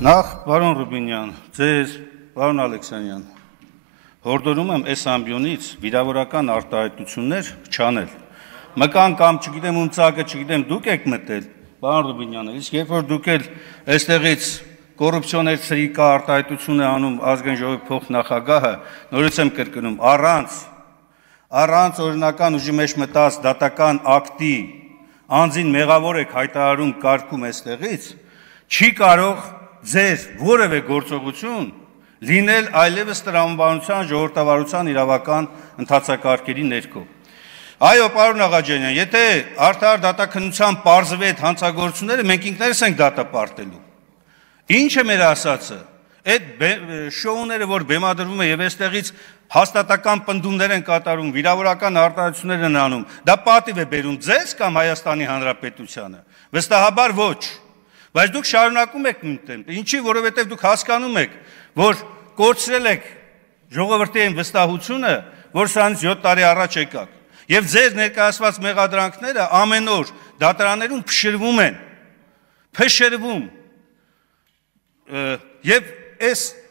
Նախ, պարոն Ռուբինյան, ձեզ, պարոն Ալեքսանյան, հորդորում եմ այս ամբյոնից վիրավորական արտահայտություններ չանել։ Մկան կամ չգիտեմ ում ծագը, չգիտեմ դուք եք մտել, պարոն Ռուբինյանը, իսկ երբ որ դուք էլ այստեղից կոռուպցիոներ սրիկա արտահայտություն է անում ազգային ժողովի փոխնախագահը, նորից եմ կրկնում, առանց օրինական ուժի մեջ մտած դատական ակտի անձին մեղավոր եք հայտարարում կարգում այստեղից, չի կարող ձեր որևէ գործողություն լինել այլևս տրամաբանության ժողովրդավարության իրավական ընթացակարգերի ներքո։ Այո, պարոն Աղաջանյան, եթե արդար դատաքննությամբ պարզվի այդ հանցագործությունները, մենք ինքներս ենք դատապարտելու։ Ինչ է մեր ասածը։ Այդ շոուները, որ բեմադրվում է եւ այստեղից հաստատական պնդումներ են կատարում, վիրավորական արտահայտություններ են անում, դա պատիվ է բերում ձեզ կամ Հայաստանի Հանրապետությանը։ Վստահաբար ոչ։ Բայց դուք շարունակում եք նույնտեղ։ Ինչի, որովհետև դուք հասկանում եք, որ կորցրել եք ժողովրդի այն վստահությունը, որ սրանից 7 տարի առաջ եկաք։ Եվ ձեր ներկայացված մեղադրանքները ամեն օր դատարաններում փշրվում են։ Փշրվում։ Եվ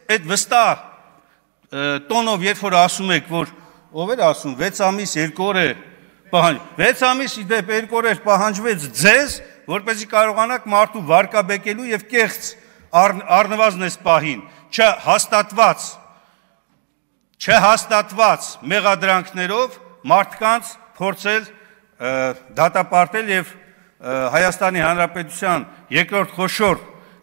այդ վստահ տոնով երբ որ ասում եք, որ ով էր ասում 6 ամիս 2 օր է պահանջ։ 6 ամիս իդեպ 2 օր պահանջվեց ձեզ, որպեսզի կարողանաք մարդու վարկաբեկելու եւ կեղծ առնվազն այս պահին չհաստատված մեղադրանքներով մարդկանց փորձել դատապարտել եւ Հայաստանի Հանրապետության երկրորդ խոշոր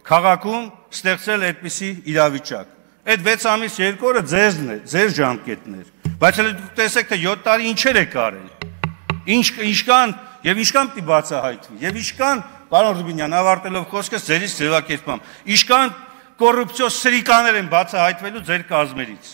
քաղաքում ստեղծել այդպիսի իրավիճակ։ Այդ 6 ամիս 2 օրը ձեզն է, ձեր ժամկետն էր։ Բայց հələ դուք տեսեք թե 7 տարի ինչեր եք արել։ Ինչքան եւ ինչքան պիտի բացահայտվի, եւ ինչքան, պարոն Ռուբինյան, ավարտելով խոսքս ձերից ձևակերպամ, ինչքան կոռուպցիոն սրիկաներ են բացահայտվելու ձեր կազմերից։